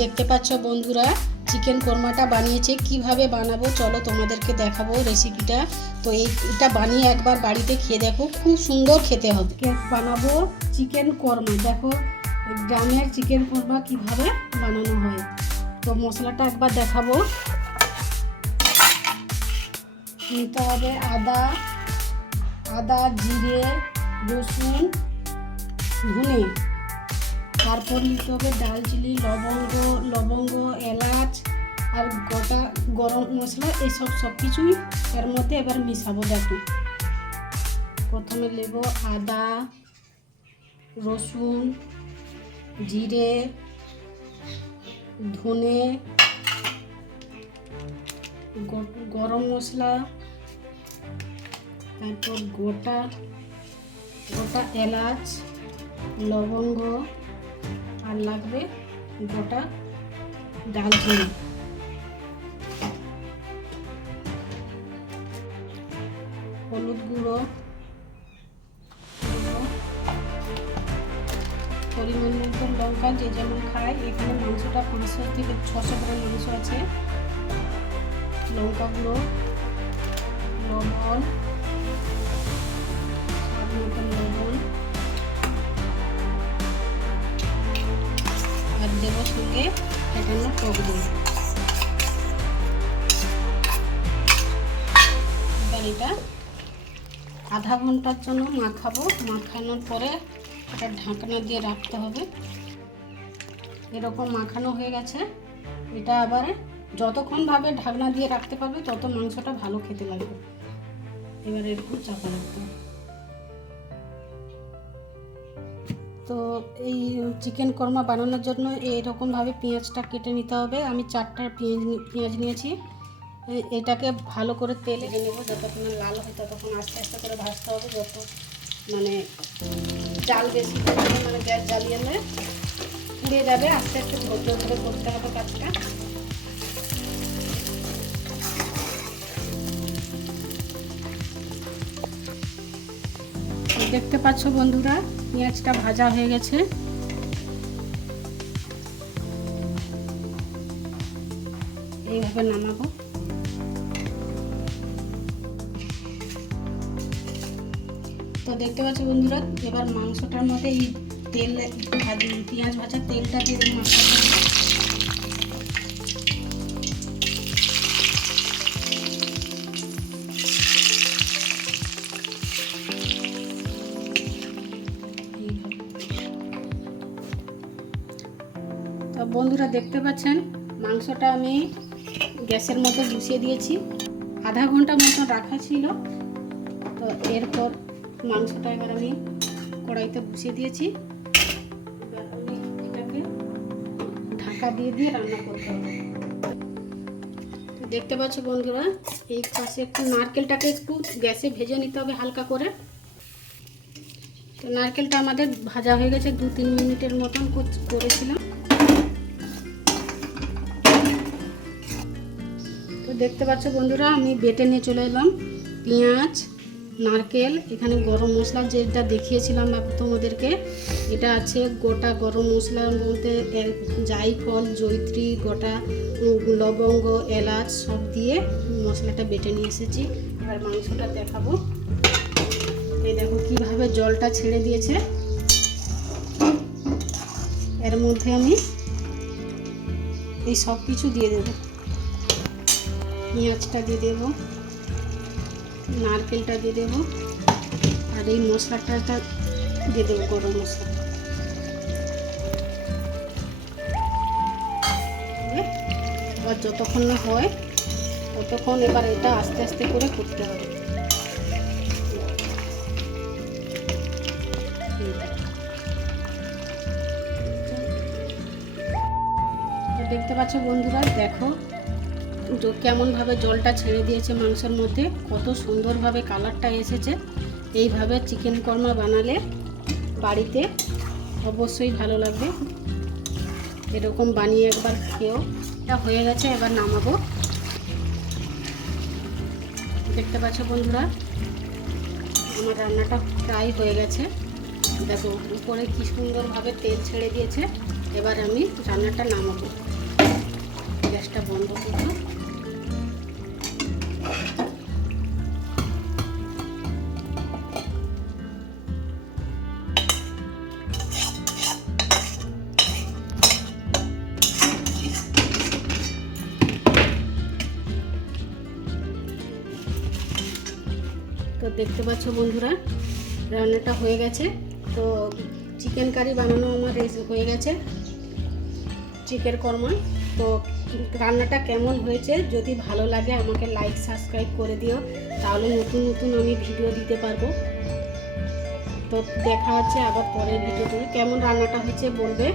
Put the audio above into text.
দেখতে পাচ্ছ বন্ধুরা, চিকেন কোরমাটা বানিয়েছে। কিভাবে বানাবো চলো তোমাদেরকে দেখাবো রেসিপিটা। তো এটা বানিয়ে একবার বাড়িতে খেয়ে দেখো, খুব সুন্দর খেতে হবে। বানাবো চিকেন কোরমা। দেখো গ্রামের চিকেন কোরমা কিভাবে বানানো হয়। তো মশলাটা একবার দেখাবো। নিতে হবে আদা, জিরে, রসুন, ধনে। তারপর নিতে হবে দারচিনি, লবঙ্গ, এলাচ আর গোটা গরম মশলা। এইসব সব কিছুই এর মধ্যে এবার মিশাবো। দেখো প্রথমে নেব আদা, রসুন, জিরে, ধনে, গরম মশলা, তারপর গোটা এলাচ, লবঙ্গ, আর লাগবে গোটা দারচিনি। হলুদ গুঁড়ো, পরিমাণ মতো লঙ্কা, যে যেমন খায়। এখানে মাংসটা 500 থেকে 600 গ্রাম মাংস আছে। লঙ্কা গুঁড়ো, লবণ, স্বাদ মতন লবণ, আর দেব সঙ্গে ফেটানো টক দই। এবার এটা আধা ঘন্টার জন্য মাখাবো। মাখানোর পরে এটা ঢাকনা দিয়ে রাখতে হবে। এরকম মাখানো হয়ে গেছে। এটা আবার যতক্ষণ ভাবে ঢাকনা দিয়ে রাখতে পারবে তত মাংসটা ভালো খেতে লাগবে। এবার এরকম চাপা রাখতে হবে। তো এই চিকেন কোরমা বানানোর জন্য এইরকমভাবে পেঁয়াজটা কেটে নিতে হবে। আমি 4টা পেঁয়াজ নিয়েছি। এটাকে ভালো করে তেলে ভেজে নেবো। যতক্ষণ লাল হয় ততক্ষণ আস্তে আস্তে করে ভাজতে হবে। যত জাল বেশি করে গ্যাস জ্বালিয়ে নিয়ে পুড়ে যাবে। আস্তে আস্তে ধৈর্য ধরে করতে হবে কাজটা। দেখতে পাচ্ছ বন্ধুরা, পেঁয়াজটা ভাজা হয়ে গেছে। এইভাবে নামাবো। তো দেখতে পাচ্ছ বন্ধুরা, এবার মাংসটার মধ্যে এই তেল, পেঁয়াজ ভাজা তেলটা দিয়ে দেবো মশলাটা। তো বন্ধুরা দেখতে পাচ্ছেন, মাংসটা আমি গ্যাসের মধ্যে বসিয়ে দিয়েছি। আধা ঘন্টা মতন রাখা ছিল। তো এরপর মাংসটা এবার আমি কড়াইতে বসিয়ে দিয়েছি। এবার আমি এটাকে ঢাকা দিয়ে রান্না করতে হবে। তো দেখতে পাচ্ছ বন্ধুরা, এই পাশে একটু নারকেলটাকে একটু গ্যাসে ভেজে নিতে হবে হালকা করে। তো নারকেলটা আমাদের ভাজা হয়ে গেছে। 2-3 মিনিটের মতন করেছিলাম। তো দেখতে পাচ্ছ বন্ধুরা, আমি বেটে নিয়ে চলে এলাম পেঁয়াজ, নারকেল। এখানে গরম মশলা যেটা দেখিয়েছিলাম তোমাদেরকে, এটা আছে গোটা গরম মশলার মধ্যে জায়ফল, জয়িত্রী, গোটা লবঙ্গ, এলাচ সব দিয়ে মশলাটা বেটে নিয়ে এসেছি। এবার মাংসটা দেখাবো। এই দেখো কিভাবে জলটা ছেড়ে দিয়েছে। এর মধ্যে আমি এই সব কিছু দিয়ে দেব। পেঁয়াজটা দিয়ে দেবো, নারকেলটা দিয়ে দেবো, আর এই মশলাটা দিয়ে দেবো, গরম মশলা। এবার যতক্ষণ না হয় ততক্ষণ এবার এটা আস্তে আস্তে করে করতে হবে। দেখতে পাচ্ছ বন্ধুরা, দেখো কেমনভাবে জলটা ছেড়ে দিয়েছে মাংসের মধ্যে, কত সুন্দরভাবে কালারটা এসেছে। এইভাবে চিকেন কোরমা বানালে বাড়িতে অবশ্যই ভালো লাগবে। এরকম বানিয়ে একবার খেয়েও। এটা হয়ে গেছে, এবার নামাবো। দেখতে পাচ্ছ বন্ধুরা, আমার রান্নাটা প্রায় হয়ে গেছে। দেখো উপরে কি সুন্দরভাবে তেল ছেড়ে দিয়েছে। এবার আমি রান্নাটা নামাবো, গ্যাসটা বন্ধ করবো। তো দেখতে পাচ্ছ বন্ধুরা, রান্নাটা হয়ে গেছে। তো চিকেন কারি বানানো আমার হয়ে গেছে, চিকেন কর্মা। তো রান্নাটা কেমন হয়েছে যদি ভালো লাগে আমাকে লাইক সাবস্ক্রাইব করে দিও, তাহলে নতুন নতুন আমি ভিডিও দিতে পারবো। তো দেখা হচ্ছে আবার পরের ভিডিওতে। কেমন রান্নাটা হয়েছে বলবে।